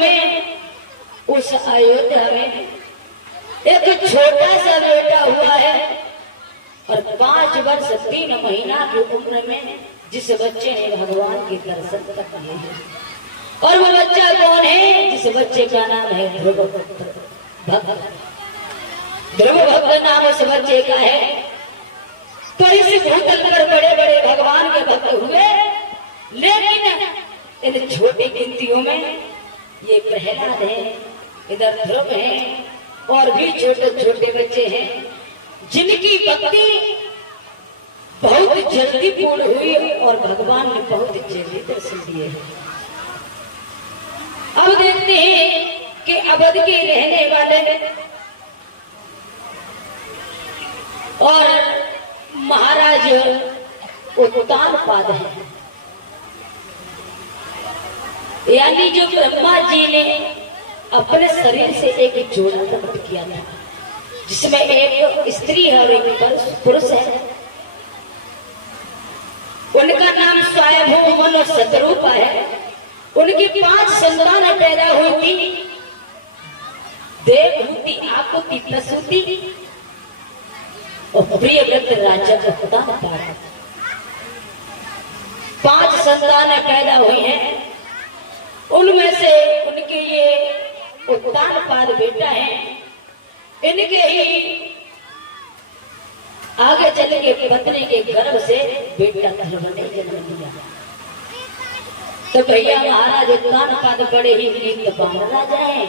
में उस अयोध्या में एक छोटा सा बेटा हुआ है और 5 वर्ष 3 महीना की उम्र में जिस बच्चे ने भगवान के दर्शन कर लिए हैं। और वो बच्चा कौन है? जिस बच्चे का नाम है ध्रुव भक्त। ध्रुव भक्त नाम उस बच्चे का है। तो इस भूतल पर बड़े बड़े भगवान के भक्त हुए, लेकिन इन छोटी गिनतियों में ये प्रहलाद है, इधर ध्रुव है, और भी छोटे छोटे बच्चे हैं जिनकी भक्ति बहुत जल्दी पूर्ण हुई और भगवान ने बहुत जल्दी दर्शन दिए हैं। अब देखते हैं कि अवध के रहने वाले और महाराज उत्तानपाद है, यानी जो ब्रह्मा जी ने अपने शरीर से एक जोड़ा प्रकट किया था, जिसमें एक स्त्री है और एक पुरुष है। उनका नाम स्वयंभू मनो सतरूप है। उनकी 5 संतान पैदा हुई थी, देवहूति, आकुति, प्रसूति और प्रियव्रत राजा उत्तानपाद। 5 संतान पैदा हुई हैं। उनमें से उनके ये उत्तानपाद बेटा है। इनके ही आगे चल के पत्नी के गर्भ से बेटा ध्रुव ने जन्म लिया। तो भैया महाराज उत्तानपाद बड़े ही नीतिवान राजा हैं,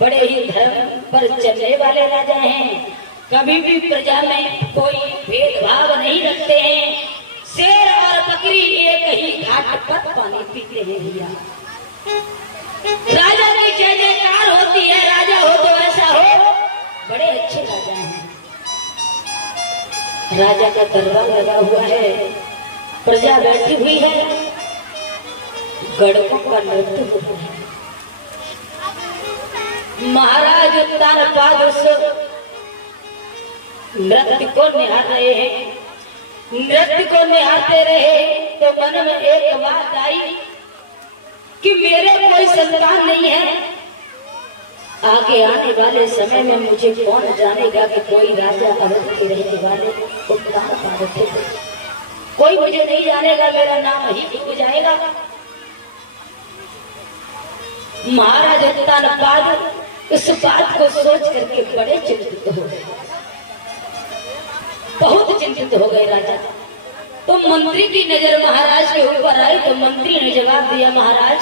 बड़े ही धर्म पर चलने वाले राजा हैं। कभी भी प्रजा में कोई भेदभाव नहीं रखते हैं। शेर और बकरी एक ही घाट पर पानी पीते हैं भैया। राजा की जय जयकार होती है, राजा हो तो ऐसा हो, बड़े अच्छे राजा हैं। राजा का दरबार लगा हुआ है, प्रजा बैठी हुई है, गढ़ों का नृत्य हो रहा है। महाराज उत्तानपाद उस नृत्य को निहार रहे हैं। नृत्य को निहारते रहे तो मन में एक बात आई कि मेरे कोई संतान नहीं है। आगे आने वाले समय में मुझे कौन जानेगा कि कोई राजा अवध के रहने वाले उत्तानपाद थे। कोई मुझे नहीं जानेगा, मेरा नाम ही डूब जाएगा। महाराज उत्तानपाद इस बात को सोच करके बड़े चिंतित हो गए, बहुत चिंतित हो गए राजा। तो मंत्री की नजर महाराज के ऊपर आई तो मंत्री ने जवाब दिया, महाराज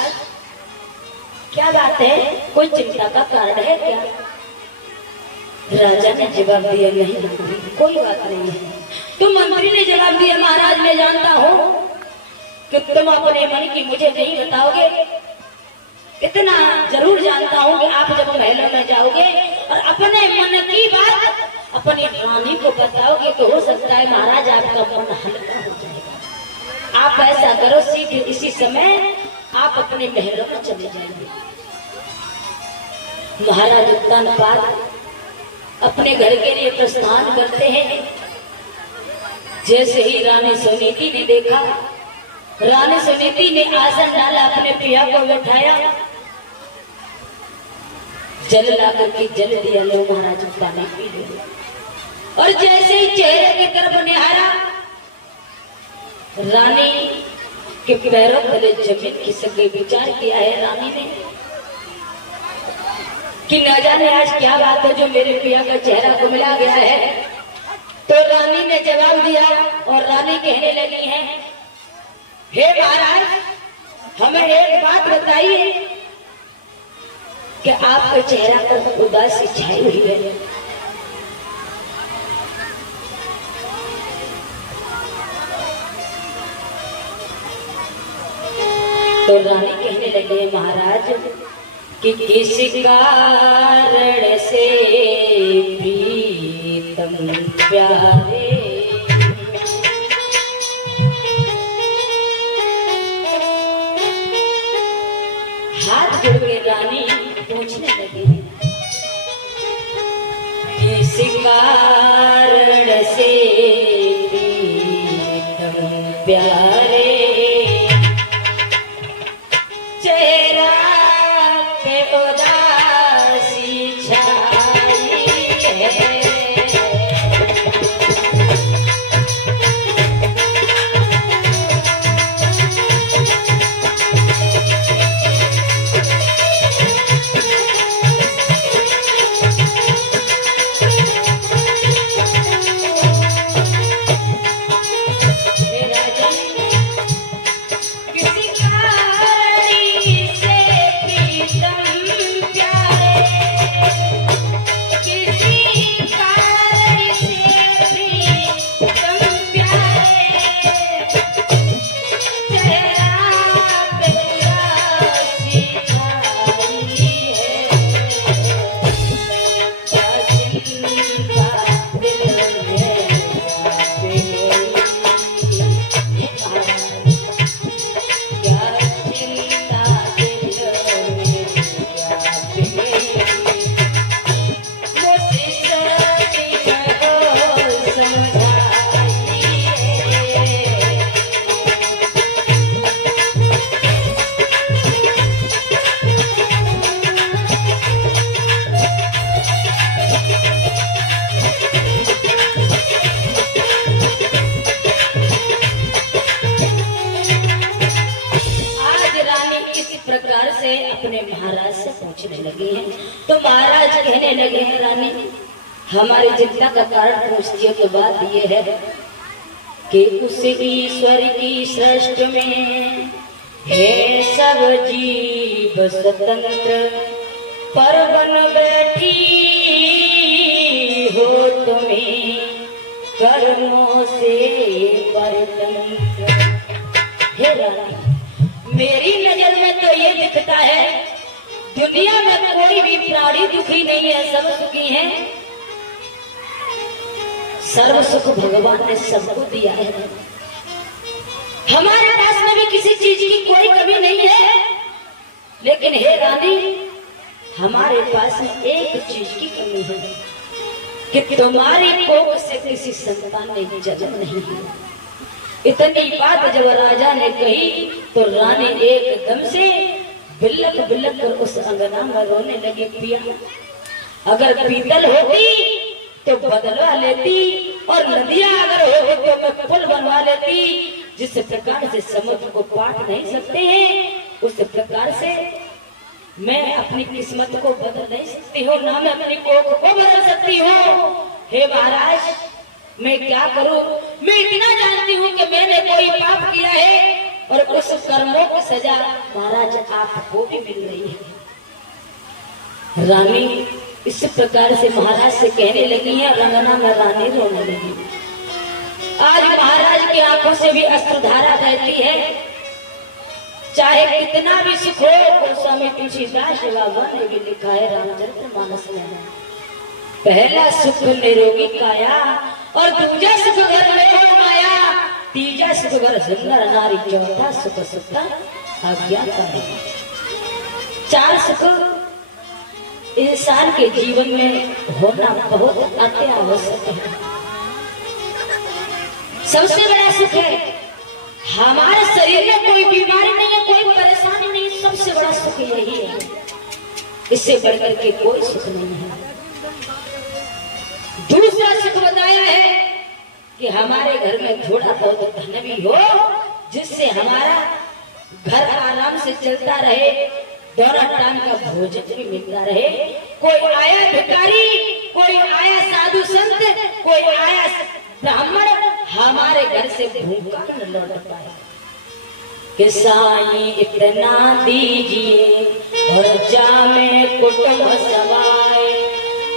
क्या बात है, कोई चिंता का कारण है क्या? राजा ने जवाब दिया, नहीं कोई बात नहीं है। तो मंत्री ने जवाब दिया, महाराज मैं जानता हूं कि तुम अपने मन की मुझे नहीं बताओगे। इतना जरूर जानता हूं कि आप जब महलों में जाओगे और अपने मन की बात अपनी रानी को बताओगे तो हो सकता है महाराज आपका मन हल्का हो जाएगा। आप ऐसा करो, सीधे इसी समय आप अपने महलों में चले जाएंगे। महाराज उत्तानपाद अपने घर के लिए प्रस्थान करते हैं। जैसे ही रानी सुनीति ने देखा, रानी सुनीति ने आसन डाला, अपने पिया को बैठाया, जल ला करके जल दिया, लो महाराज पानी पी लो। और जैसे ही चेहरे की तरफ निहारा, रानी के पैरों तले जमीन खिसक गई। विचार किया है रानी ने कि न जाने आज क्या बात है जो मेरे पिया का चेहरा घुमला गया है। तो रानी ने जवाब दिया और रानी कहने लगी है, हे महाराज हमें एक बात बताइए कि आपका चेहरा पर उदासी छाई हुई है। तो रानी कहने लगे, महाराज कि किस कारण से प्रीतम प्यारे हाथ जोड़ के रानी पूछने लगी, किस कारण से प्रीतम प्यारे चेहरा पे प्रकार से अपने महाराज से पूछने लगी हैं। तो महाराज कहने लगे हैं, रानी हमारी चिंता का कारण पूछती है। तो बात ये है कि उस ईश्वर की सृष्टि में है सब जीव स्वतंत्र, पर बन बैठी हो तुम्हें कर्मों से परतंत्र। हे रानी, मेरी नजर में तो ये दिखता है दुनिया में कोई भी प्राणी दुखी नहीं है, सब सुखी है। सर्व सुख भगवान ने सबको दिया है। हमारे पास में भी किसी चीज की कोई कमी नहीं है, लेकिन हे रानी हमारे पास में एक चीज की कमी है कि तुम्हारी कोख से किसी संतान ने जन्म नहीं है। इतनी बात जब राजा ने कही तो रानी एकदम से बिलक बिलक कर उस अंगना में रोने लगी। पिया, अगर पीतल होती तो बदलवा लेती, और नदियां अगर हो तो मैं पुल बनवा लेती। जिस प्रकार से समुद्र को पाट नहीं सकते हैं, उस प्रकार से मैं अपनी किस्मत को बदल नहीं सकती हूँ, ना मैं अपनी कोख को बदल सकती हूँ। हे महाराज, मैं क्या करूं? मैं इतना जानती हूँ कि मैंने कोई पाप किया है, और उस कर्मों की सजा महाराज आपको भी मिल रही है। रानी इस प्रकार से महाराज से कहने लगी है। रंगना में रानी रोने लगी। आज महाराज की आंखों से भी अश्रुधारा बहती है। चाहे कितना भी सुख हो, गोस्वामी तुलसीदास बाबा ने भी लिखा है रामचरितमानस में, पहला सुख निरोगी काया, और दूजा सुख घर में हो माया, तीजा सुख घर सुंदर नारी, चौथा सुख सुख अज्ञाता। चार सुख इंसान के जीवन में होना बहुत अति आवश्यक है। सबसे बड़ा सुख है हमारे शरीर में कोई बीमारी नहीं है, कोई परेशानी नहीं, सबसे बड़ा सुख यही है। इससे बढ़कर के कोई सुख नहीं है। दूसरा सुख बताया है कि हमारे घर में थोड़ा बहुत धन भी हो, जिससे हमारा घर आराम से चलता रहे, दोनों टाइम का भोजन भी मिलता रहे। कोई आया भिखारी, कोई आया साधु संत, कोई आया ब्राह्मण हमारे घर से भूखा न लौट पाए। कि साईं इतना दीजिए और जामे कुटुंब सवाए,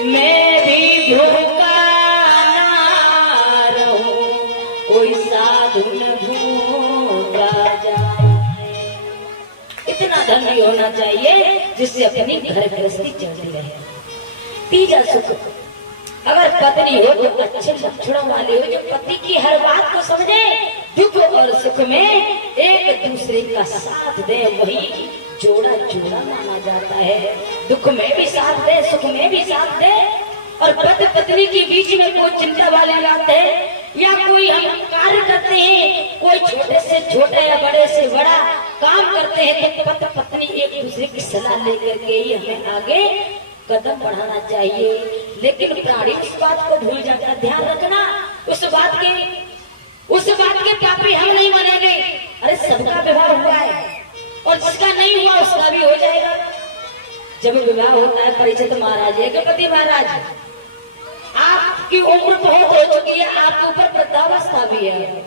मैं भी भूखा ना रहूं, कोई साधु न भूखा जाए। इतना धन भी होना चाहिए जिससे अपनी घर गृहस्थी चलती रहे। तीजा सुख, अगर पत्नी हो तो अच्छे लक्षणों वाली हो, जो पति की हर बात को समझे, दुख और सुख में एक दूसरे का साथ दे, वही जोड़ा जोड़ा माना जाता है। दुख में भी साथ दे, सुख में भी साथ दे। और पति पत्नी के बीच में कोई चिंता वाली बात है, या कोई हम कार्य करते हैं, कोई छोटे से छोटा या बड़े से बड़ा काम करते हैं, तो पति पत्नी एक दूसरे की सलाह लेकर के ही हमें आगे कदम बढ़ाना चाहिए। लेकिन प्राणी उस बात को भूल जाता। ध्यान रखना, उस बात के पापी हम नहीं मानेंगे। अरे सबका विवाह हुआ है, और जिसका नहीं हुआ उसका भी हो जाएगा। जब विवाह होता है, परिचित महाराज है, गणपति महाराज, आपकी उम्र बहुत हो चुकी है, आपके ऊपर वृद्धावस्था भी है,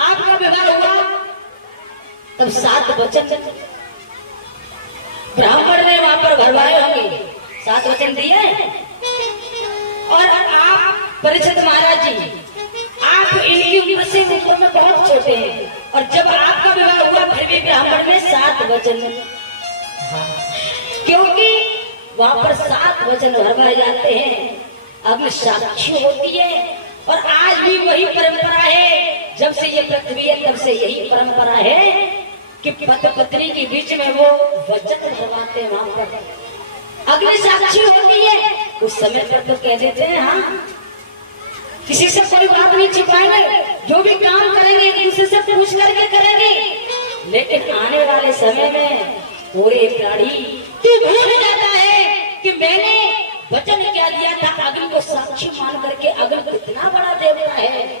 आपका विवाह हुआ, तब 7 वचन ब्राह्मण ने वहां पर भरवाए होंगे, 7 वचन दिए। और आप परिचित महाराज जी, आप इनकी उम्र से उम्र में बहुत छोटे हैं, और जब आपका विवाह हुआ फिर भी ब्राह्मण में 7 वचन, क्योंकि वहां पर 7 वचन भरवाए जाते हैं, अग्नि साक्षी होती है। और आज भी वही परंपरा है, जब से ये पृथ्वी है तब से यही परंपरा है कि पति पत्नी के बीच में वो वचन भरवाते हैं। वहां पर अग्नि साक्षी होती है, उस समय पर तो कह देते हैं हाँ, किसी से कोई बात नहीं छिपाएंगे, जो भी काम करेंगे एक दूसरे से पूछ करके करेंगे। लेकिन आने वाले समय में पूरे प्राणी तू भूल जाता है कि मैंने वचन क्या दिया था। अग्नि को साक्षी मान करके, अग्नि कितना बड़ा देवता है,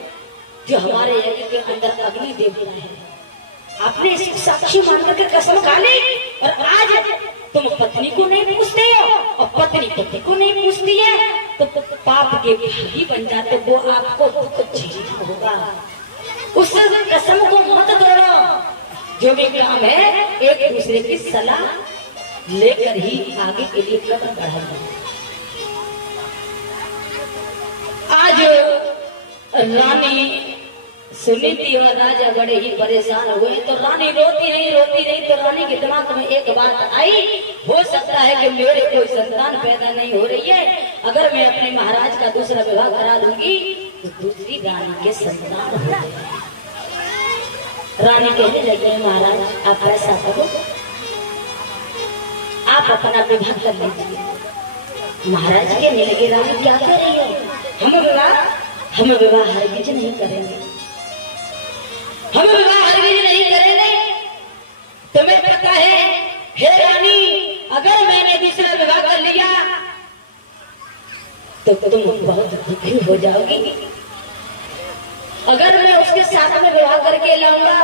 जो हमारे यज्ञ के अंदर अग्नि देवता है। आपने इसको साक्षी मानकर के कसम खा ली और आज तुम पत्नी को नहीं पूछते हो और पत्नी पति को नहीं पूछती है तो पाप के भागी बन जाते, वो आपको दुख झेलना होगा। उस कसम को मत तोड़ो। जो भी काम है एक दूसरे की सलाह लेकर ही आगे के लिए कदम बढ़ाना। आज रानी सुनी थी और राजा बड़े ही परेशान हुए। तो रानी रोती रही तो रानी के दिमाग में एक बात आई, हो सकता है कि मेरे कोई संतान पैदा नहीं हो रही है, अगर मैं अपने महाराज का दूसरा विवाह करा दूंगी तो दूसरी रानी के संतान हो जाएंगे। रानी कहने लगी, महाराज आप ऐसा करो, आप अपना विवाह कर लीजिए। महाराज कहने लगे, रानी क्या कर रही है? हम विवाह हरगिज नहीं करेंगे, हम विवाह हरगिज नहीं करेंगे। तुम्हें पता है हे रानी, अगर मैंने दूसरा विवाह कर लिया तो तुम बहुत दुखी हो जाओगी। अगर मैं उसके साथ में विवाह करके लाऊंगा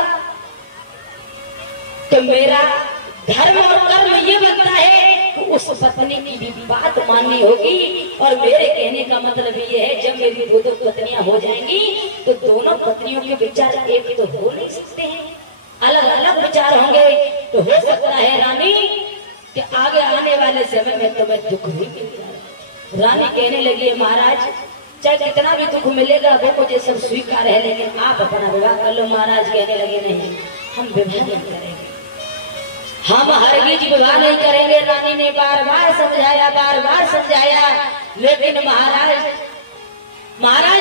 तो मेरा धर्म और कर्म ये बनता है कि उस पत्नी की भी बात माननी होगी। और मेरे कहने का मतलब ये है, जब मेरी दो पत्नियां हो जाएंगी तो दोनों पत्नियों के विचार एक तो हो नहीं सकते हैं, अलग अलग विचार होंगे। तो हो सकता है रानी कि आगे आने वाले समय में तुम्हें दुख भी मिलेगा। रानी कहने लगी, महाराज चाहे कितना भी दुख मिलेगा वो मुझे सब स्वीकार है, लेकिन आप अपना विवाह कर लो। महाराज कहने लगे, नहीं हम विवाह नहीं करेंगे, हम हरगिज विवाह नहीं करेंगे। रानी ने बार बार समझाया, लेकिन महाराज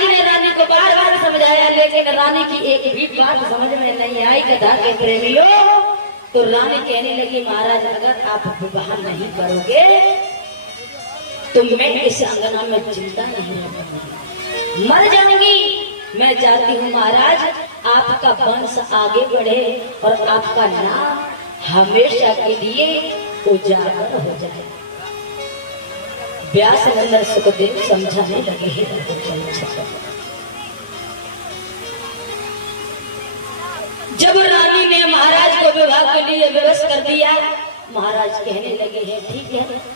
ने रानी को बार बार समझाया, लेकिन रानी की एक भी बात समझ में नहीं आई। कथा के प्रेमियों, तो रानी कहने लगी, महाराज अगर आप विवाह नहीं करोगे तो मैं इस अंगना में जिंदा नहीं रहूंगी, मर जाऊंगी। मैं चाहती हूँ महाराज आपका वंश आगे बढ़े और आपका नाम हमेशा के लिए उजागर हो जाए। व्यासनंदन सुखदेव समझाने लगे हैं। जब रानी ने महाराज को विवाह के लिए विवश कर दिया, महाराज कहने लगे हैं, ठीक है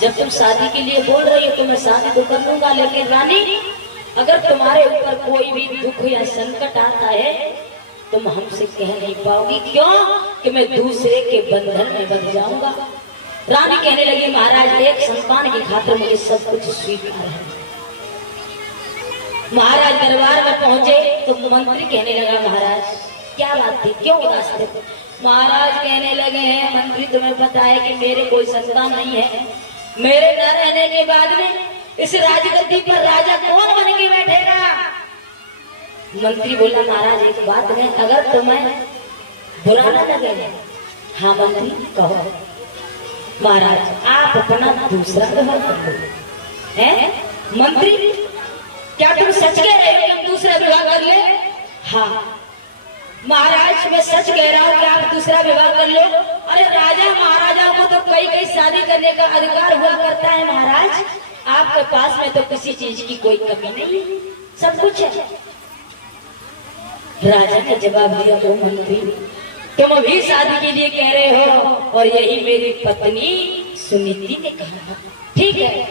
जब तुम शादी के लिए बोल रही हो तो मैं शादी तो कर लूंगा, लेकिन रानी अगर तुम्हारे ऊपर कोई भी दुख या संकट आता है तुम हमसे कह नहीं पाओगी। क्यों? कि मैं दूसरे के बंधन में बंध जाऊंगा। रानी कहने लगी, महाराज एक संतान की खातिर मुझे सब कुछ स्वीकार है। महाराज दरबार में पहुंचे तो मंत्री कहने लगा, महाराज क्या बात थी, क्यों उदास थे? महाराज कहने लगे हैं, मंत्री तुम्हें पता है कि मेरे कोई संतान नहीं है, मेरे न रहने के बाद में इस राजगद्दी पर राजा कौन बन के बैठेगा? मंत्री बोला, महाराज एक बात है, अगर तुम्हें बुरा न लगे। हाँ मंत्री कहो। महाराज आप अपना दूसरा विवाह कर लो। हैं मंत्री, क्या तुम सच कह रहे हो कि हम दूसरा विवाह कर ले? हाँ महाराज मैं सच कह रहा हूँ कि आप दूसरा विवाह कर लो। अरे राजा महाराजा को तो कई शादी करने का अधिकार हुआ करता है महाराज, आपके पास में तो किसी चीज की कोई कमी नहीं, सब कुछ है। राजा ने जवाब दिया, ओ मंत्री तुम अभी शादी के लिए कह रहे हो और यही मेरी पत्नी सुनीति ने कहा, ठीक है।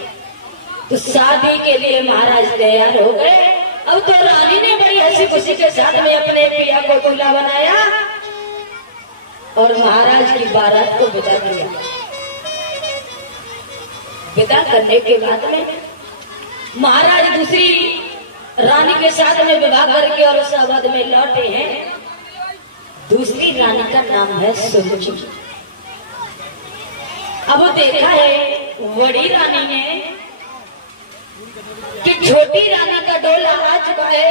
तो शादी के लिए महाराज तैयार हो गए। अब तो रानी ने बड़ी हंसी खुशी के साथ में अपने पिया को दूल्हा बनाया और महाराज की बारात को विदा किया। विदा करने के बाद में महाराज दूसरी रानी के साथ में विवाह करके और उस अवध में लौटे हैं। दूसरी रानी का नाम है सुरुचि। अब देखा है बड़ी रानी ने कि छोटी रानी का डोला आ चुका है।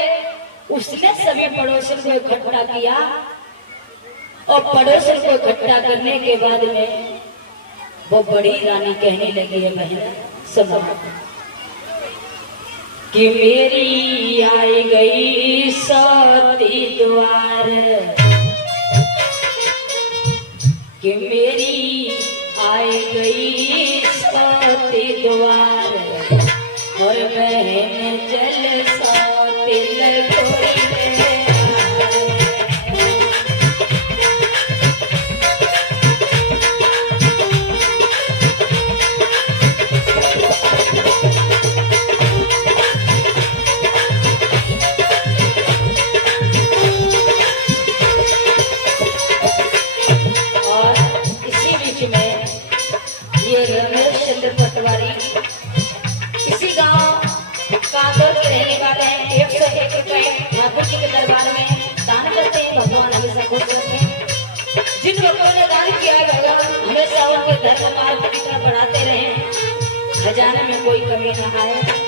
उसने सभी पड़ोसन को इकट्ठा किया और पड़ोसन को इकट्ठा करने के बाद में वो बड़ी रानी कहने लगी है, बहन सुनो कि मेरी आई गई सती द्वार, कि मेरी आई गई सती द्वार और बहन जल सौतिल जिन भक्तों ने दान किया है भगवान हमेशा उनके धर्म मार्ग की तरफ बढ़ाते रहे, खजाने में कोई कमी ना आए।